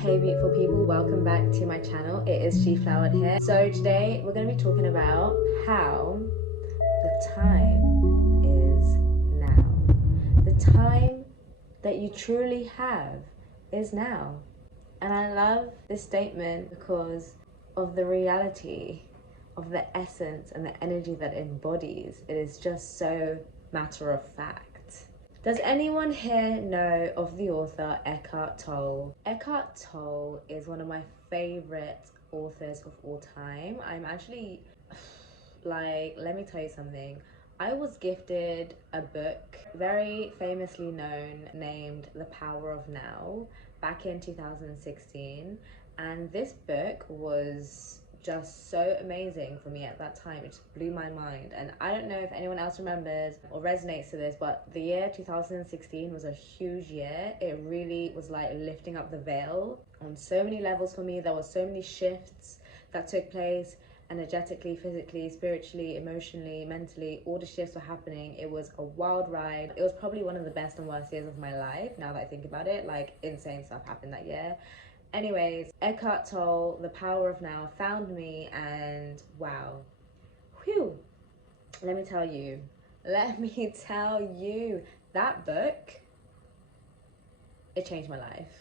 Hey beautiful people, welcome back to my channel. It is sheflowered here. So today we're going to be talking about how the time is now. The time that you truly have is now. And I love this statement because of the reality of the essence and the energy that it embodies. It is just so matter of fact. Does anyone here know of the author Eckhart Tolle? Eckhart Tolle is one of my favorite authors of all time. I'm actually, let me tell you something. I was gifted a book very famously known named The Power of Now back in 2016, and this book was just so amazing for me at that time. It just blew my mind, and I don't know if anyone else remembers or resonates to this, but the year 2016 was a huge year. It really was like lifting up the veil on so many levels for me. There were so many shifts that took place energetically, physically, spiritually, emotionally, mentally. All the shifts were happening. It was a wild ride. It was probably one of the best and worst years of my life, now that I think about it. Like, insane stuff happened that year. Anyways, Eckhart Tolle, The Power of Now, found me, and wow. Whew. Let me tell you, that book, it changed my life.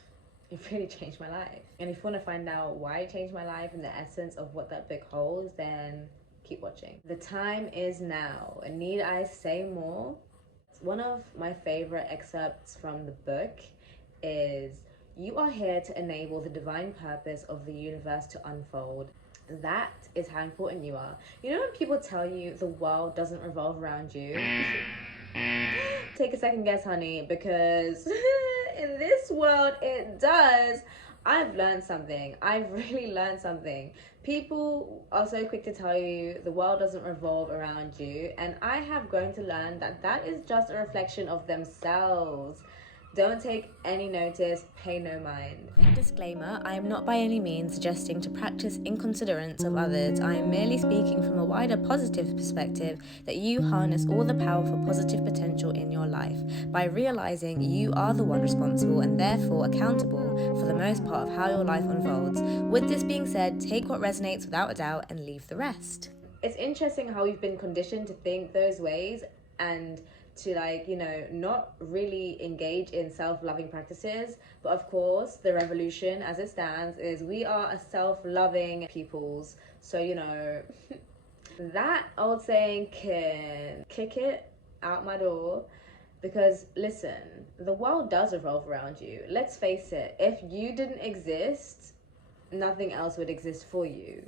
It really changed my life. And if you want to find out why it changed my life and the essence of what that book holds, then keep watching. The time is now, and need I say more? One of my favorite excerpts from the book is, "You are here to enable the divine purpose of the universe to unfold." That is how important you are. You know when people tell you the world doesn't revolve around you? Take a second guess, honey, because in this world it does. I've learned something. I've really learned something. People are so quick to tell you the world doesn't revolve around you, and I have grown to learn that that is just a reflection of themselves. Don't take any notice, pay no mind. Quick disclaimer, I am not by any means suggesting to practice inconsiderance of others. I am merely speaking from a wider positive perspective that you harness all the powerful positive potential in your life by realizing you are the one responsible and therefore accountable for the most part of how your life unfolds. With this being said, take what resonates without a doubt and leave the rest. It's interesting how we've been conditioned to think those ways and to not really engage in self-loving practices. But of course, the revolution as it stands is we are a self-loving peoples. So that old saying can kick it out my door, because listen, the world does revolve around you. Let's face it, if you didn't exist, nothing else would exist for you.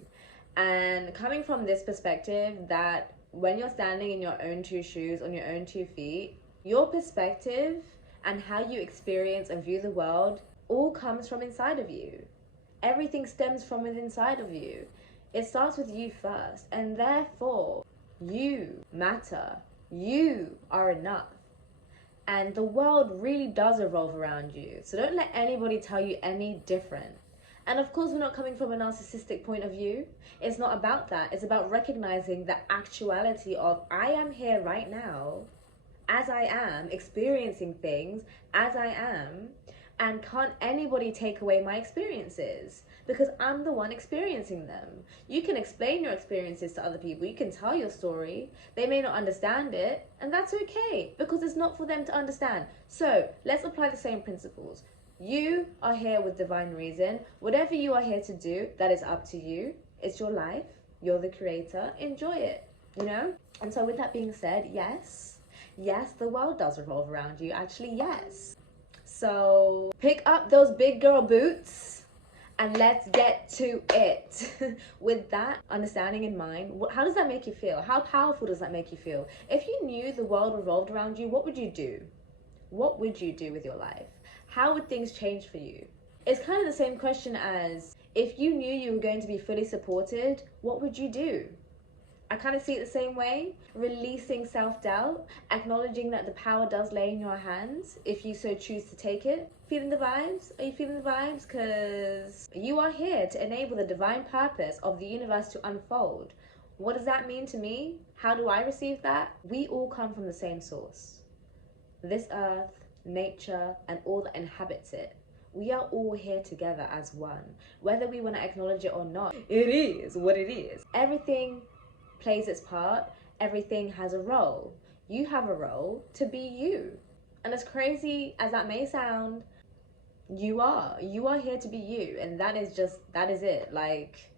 And coming from this perspective, that when you're standing in your own two shoes, on your own 2 feet, your perspective and how you experience and view the world all comes from inside of you. Everything stems from within inside of you. It starts with you first, and therefore you matter. You are enough. And the world really does revolve around you. So don't let anybody tell you any different. And of course, we're not coming from a narcissistic point of view. It's not about that. It's about recognizing the actuality of, I am here right now, as I am, experiencing things as I am, and can't anybody take away my experiences, because I'm the one experiencing them. You can explain your experiences to other people. You can tell your story. They may not understand it, and that's okay, because it's not for them to understand. So let's apply the same principles. You are here with divine reason. Whatever you are here to do, that is up to you. It's your life. You're the creator. Enjoy it, And so with that being said, yes, the world does revolve around you. Actually, yes. So pick up those big girl boots and let's get to it. With that understanding in mind, how does that make you feel? How powerful does that make you feel? If you knew the world revolved around you, what would you do? What would you do with your life? How would things change for you? It's kind of the same question as, if you knew you were going to be fully supported, what would you do? I kind of see it the same way. Releasing self-doubt, acknowledging that the power does lay in your hands if you so choose to take it. Feeling the vibes? Are you feeling the vibes? Because you are here to enable the divine purpose of the universe to unfold. What does that mean to me? How do I receive that? We all come from the same source. This earth, nature, and all that inhabits it. We are all here together as one. Whether we want to acknowledge it or not, it is what it is. Everything plays its part. Everything has a role. You have a role to be you. And as crazy as that may sound, you are here to be you. And that is it. Like,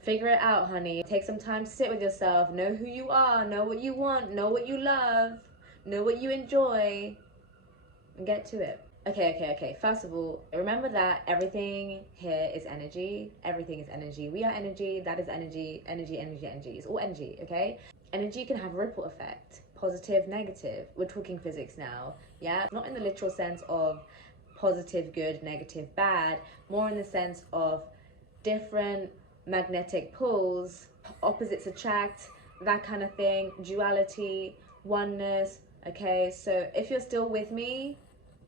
figure it out, honey. Take some time to sit with yourself. Know who you are. Know what you want. Know what you love. Know what you enjoy. And get to it. Okay. First of all, remember that everything here is energy. Everything is energy. We are energy. That is energy. Energy. It's all energy, okay? Energy can have a ripple effect. Positive, negative. We're talking physics now, yeah? Not in the literal sense of positive, good, negative, bad. More in the sense of different magnetic pulls, opposites attract, that kind of thing, duality, oneness, okay? So if you're still with me,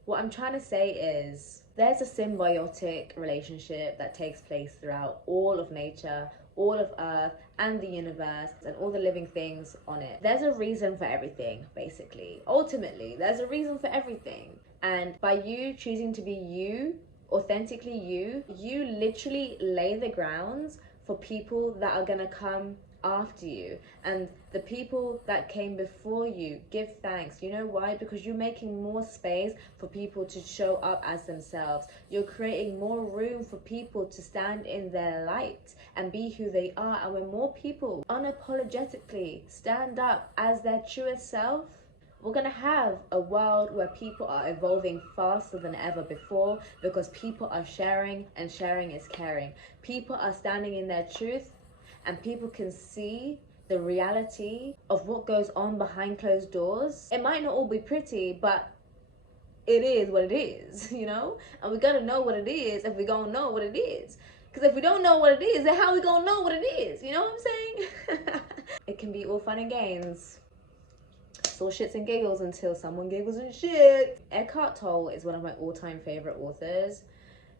what I'm trying to say is there's a symbiotic relationship that takes place throughout all of nature, all of Earth, and the universe, and all the living things on it. There's a reason for everything, basically. Ultimately, there's a reason for everything. And by you choosing to be you, authentically you literally lay the grounds for people that are gonna come after you, and the people that came before you, give thanks. You know why? Because you're making more space for people to show up as themselves. You're creating more room for people to stand in their light and be who they are. And when more people unapologetically stand up as their truest self, we're gonna have a world where people are evolving faster than ever before, because people are sharing, and sharing is caring. People are standing in their truth, and people can see the reality of what goes on behind closed doors. It might not all be pretty, but it is what it is, you know? And we gotta know what it is if we gonna know what it is. Because if we don't know what it is, then how we gonna know what it is? You know what I'm saying? It can be all fun and games. It's all shits and giggles until someone giggles and shit. Eckhart Tolle is one of my all-time favorite authors.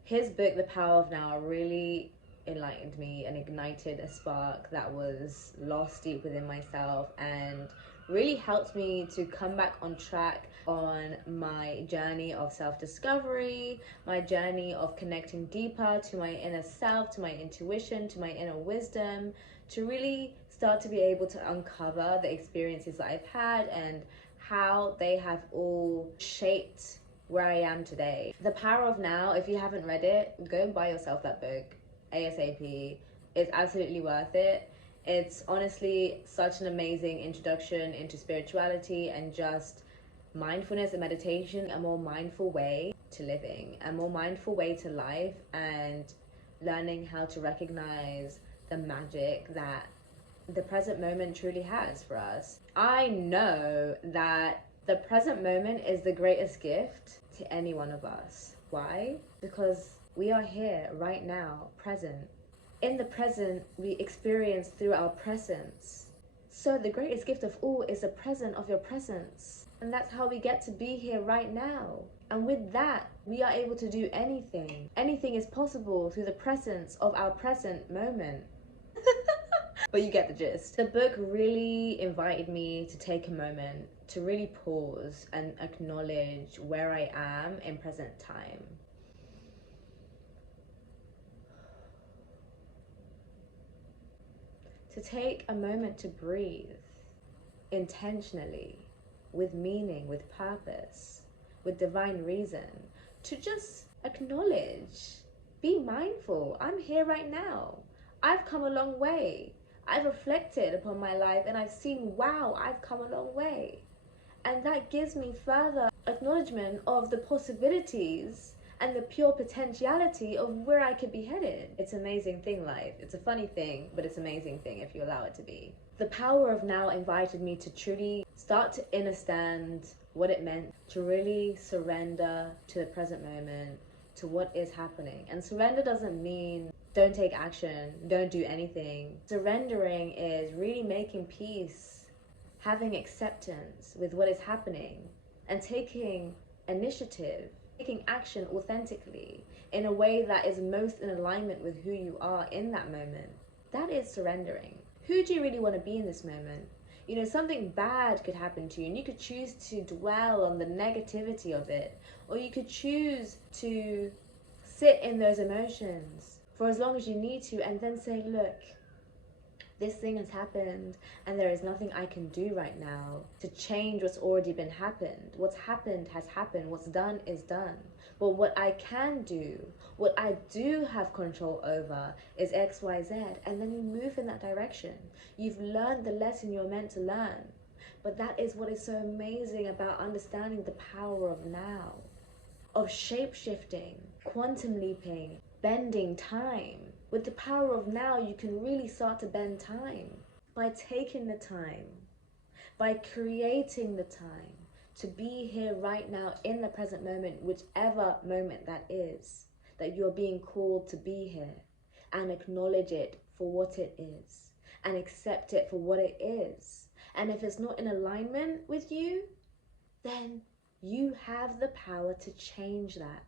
His book, The Power of Now, really enlightened me and ignited a spark that was lost deep within myself, and really helped me to come back on track on my journey of self-discovery, my journey of connecting deeper to my inner self, to my intuition, to my inner wisdom, to really start to be able to uncover the experiences that I've had and how they have all shaped where I am today. The Power of Now, if you haven't read it, go and buy yourself that book ASAP. It's absolutely worth it. It's honestly such an amazing introduction into spirituality and just mindfulness and meditation, a more mindful way to living, a more mindful way to life, and learning how to recognize the magic that the present moment truly has for us. I know that the present moment is the greatest gift to any one of us. Why? Because we are here right now, present. In the present, we experience through our presence. So the greatest gift of all is the present of your presence. And that's how we get to be here right now. And with that, we are able to do anything. Anything is possible through the presence of our present moment. But you get the gist. The book really invited me to take a moment to really pause and acknowledge where I am in present time. To take a moment to breathe intentionally, with meaning, with purpose, with divine reason. To just acknowledge, be mindful. I'm here right now. I've come a long way. I've reflected upon my life and I've seen, wow, I've come a long way. And that gives me further acknowledgement of the possibilities and the pure potentiality of where I could be headed. It's an amazing thing, life. It's a funny thing, but it's an amazing thing if you allow it to be. The Power of Now invited me to truly start to understand what it meant to really surrender to the present moment, to what is happening. And surrender doesn't mean don't take action, don't do anything. Surrendering is really making peace, having acceptance with what is happening, and taking initiative, taking action authentically in a way that is most in alignment with who you are in that moment. That is surrendering. Who do you really want to be in this moment? You know, something bad could happen to you, and you could choose to dwell on the negativity of it, or you could choose to sit in those emotions for as long as you need to, and then say, look, this thing has happened and there is nothing I can do right now to change what's already been happened. What's happened has happened. What's done is done. But what I can do, what I do have control over is X, Y, Z. And then you move in that direction. You've learned the lesson you're meant to learn. But that is what is so amazing about understanding the power of now, of shape-shifting, quantum leaping, bending time. With the power of now, you can really start to bend time by taking the time, by creating the time to be here right now in the present moment, whichever moment that is, that you're being called to be here, and acknowledge it for what it is and accept it for what it is. And if it's not in alignment with you, then you have the power to change that.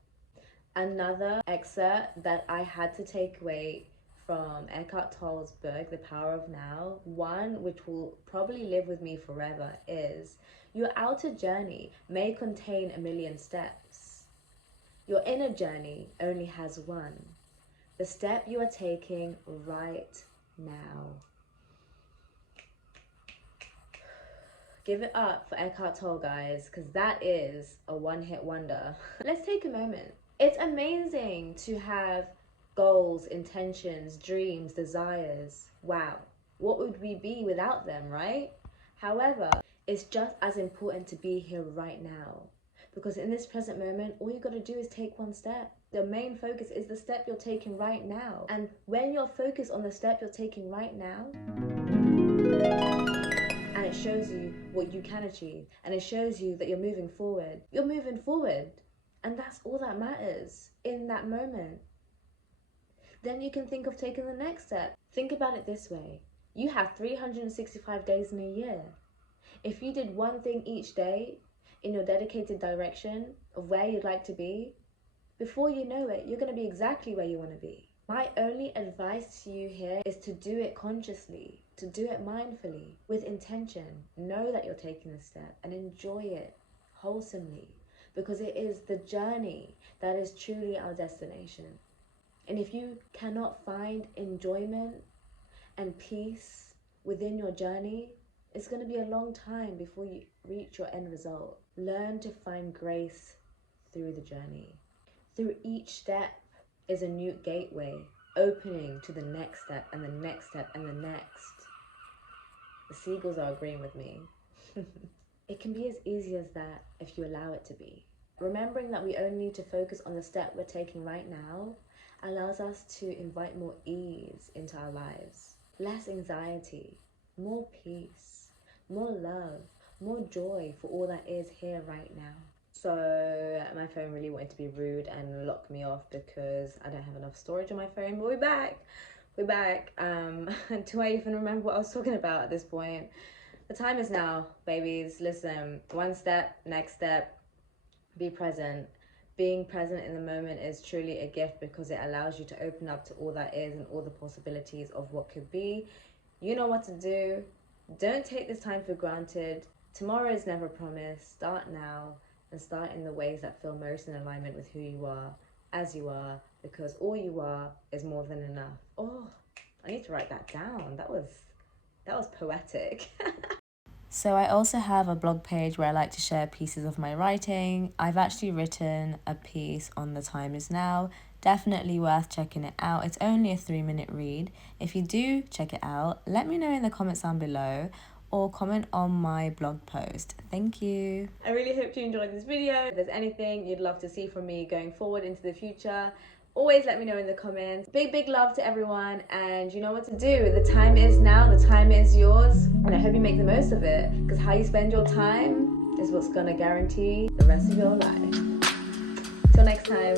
Another excerpt that I had to take away from Eckhart Tolle's book, The Power of Now, one which will probably live with me forever, is your outer journey may contain 1,000,000 steps. Your inner journey only has one. The step you are taking right now. Give it up for Eckhart Tolle, guys, because that is a one-hit wonder. Let's take a moment. It's amazing to have goals, intentions, dreams, desires. Wow, what would we be without them, right? However, it's just as important to be here right now, because in this present moment, all you got to do is take one step. The main focus is the step you're taking right now. And when you're focused on the step you're taking right now, and it shows you what you can achieve, and it shows you that you're moving forward. You're moving forward, and that's all that matters in that moment. Then you can think of taking the next step. Think about it this way. You have 365 days in a year. If you did one thing each day in your dedicated direction of where you'd like to be, before you know it, you're going to be exactly where you want to be. My only advice to you here is to do it consciously, to do it mindfully, with intention. Know that you're taking the step and enjoy it wholesomely, because it is the journey that is truly our destination. And if you cannot find enjoyment and peace within your journey, it's going to be a long time before you reach your end result. Learn to find grace through the journey. Through each step is a new gateway, opening to the next step and the next step and the next. The seagulls are agreeing with me. It can be as easy as that if you allow it to be. Remembering that we only need to focus on the step we're taking right now allows us to invite more ease into our lives. Less anxiety, more peace, more love, more joy for all that is here right now. So my phone really wanted to be rude and lock me off because I don't have enough storage on my phone, but we're back. Do I even remember what I was talking about at this point? The time is now, babies. Listen, one step, next step, be present. Being present in the moment is truly a gift because it allows you to open up to all that is and all the possibilities of what could be. You know what to do. Don't take this time for granted. Tomorrow is never promised. Start now and start in the ways that feel most in alignment with who you are, as you are, because all you are is more than enough. Oh, I need to write that down. That was poetic. So I also have a blog page where I like to share pieces of my writing. I've actually written a piece on The Time Is Now. Definitely worth checking it out. It's only a 3-minute read. If you do check it out, let me know in the comments down below or comment on my blog post. Thank you. I really hope you enjoyed this video. If there's anything you'd love to see from me going forward into the future, always let me know in the comments. Big love to everyone, and you know what to do. The time is now, the time is yours, and I hope you make the most of it, because how you spend your time is what's gonna guarantee the rest of your life. Till next time.